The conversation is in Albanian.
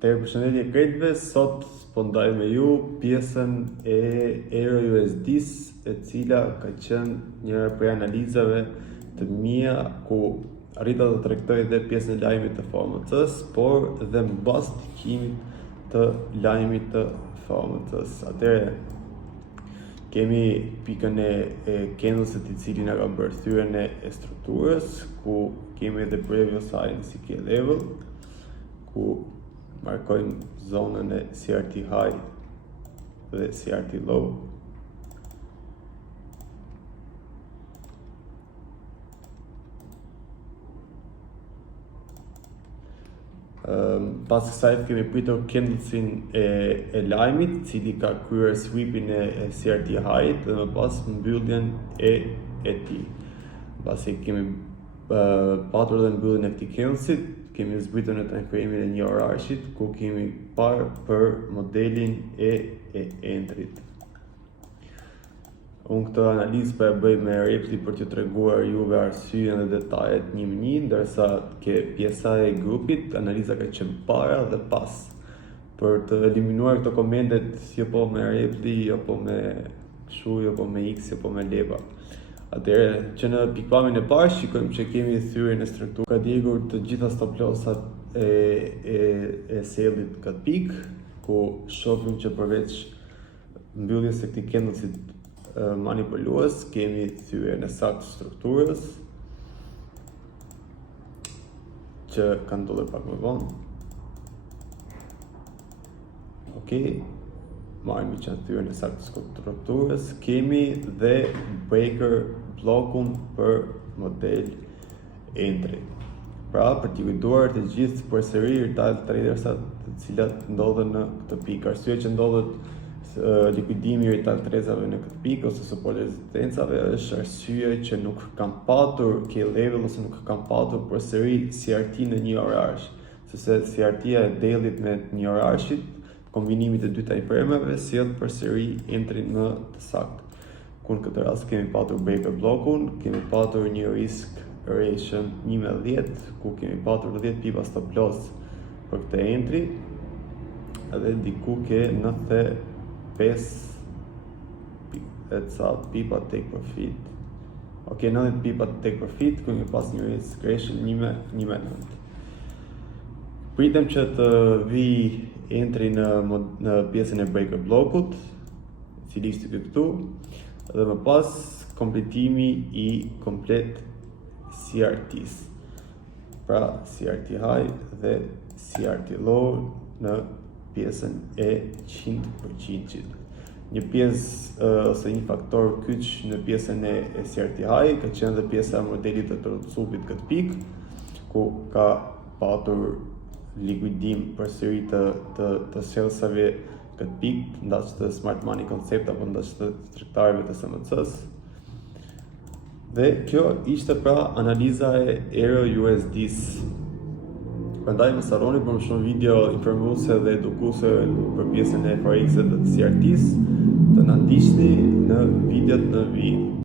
Përshëndetje krejtëve, sot po ndaj me ju pjesën e EURUSD-s, e cila ka qenë një prej analizave të mia ku arrita të tregtoj dhe pjesën e lajmit të FOMC-s, por dhe mbas ndikimit të lajmit të FOMC-s. Atëherë kemi pikën e candlesit i cili na ka bërë thyrën e strukturës, ku kemi edhe previous high në CK level, ku markojmë zonën e CRT high dhe CRT low. Pas kësaj kemi pritur candlesin e lajmit, cili ka kryer sweepin e CRT high dhe më pas mbylljen e tij. Pasi kemi patur dhe mbylljen e këtij candlesit, kemi zbritur në timeframe-in e një orarshit, ku kemi parë për modelin e entrit. Unë këtë analizë po e bëj me repli për t'ju treguar juve arsyeën dhe detajet një me një, ndërsa ke pjesa e grupit, analiza ka qenë para dhe pas. Për të eliminuar këto komentet, jo po me repli, jo po me kshu, jo po me x, jo po me leba. Atëherë, që në pikpamjen e parë shikojmë që kemi thyrjen e strukturës. Ka djegur të gjitha stop lossat e sellit këtë pikë, ku shohim që përveç mbylljes së këtij candlesit manipulues, kemi thyrjen e saktë të strukturës, që ka ndodhur pak më vonë. Okej. Marrëm që në thyrën e saktë të strukturës, kemi dhe breaker blokun për model entry. Pra, për t'i kujtuar të gjithë përsëri retail tradersat të cilat ndodhen në këtë pikë. Arsye që ndodhet likuidimi i retail tradersave në këtë pikë ose support rezistencave është arsye që nuk kanë patur key level ose nuk kanë patur përsëri CRT në një orarsh, sepse CRT-ja e dellit me një orarshit, kombinimit e dy timeframe-ave sjell përsëri entry në të saktë. Ku në këtë rast kemi patur breaker blokun, kemi patur një risk ration 1/10, ku kemi patur 10 pipa stop loss për këtë entry, edhe diku ke 95 pipa take profit. Ok, 90 pipa take profit, ku kemi pas një risk ration 1/9. Pritem që të vi entry në pjesën e breaker blokut, cili ishte këtu, dhe më pas kompletimi i komplet CRT-s. Pra CRT high dhe CRT low në pjesën e 100%. Një pjesë ose një faktor kyç në pjesën e CRT high ka qenë dhe pjesa e modelit të Trotskopit këtë pikë, ku ka patur likuidim përsëri të sellsave këtë pikë ndaj të smart money koncept apo ndaj të tregtarëve të SMC-s. Dhe kjo ishte pra analiza e EURUSD-s. Prandaj mos harroni për më shumë video informuese dhe edukuese për pjesën e Forex-it dhe CRT-s, të na ndiqni në videot në vijim.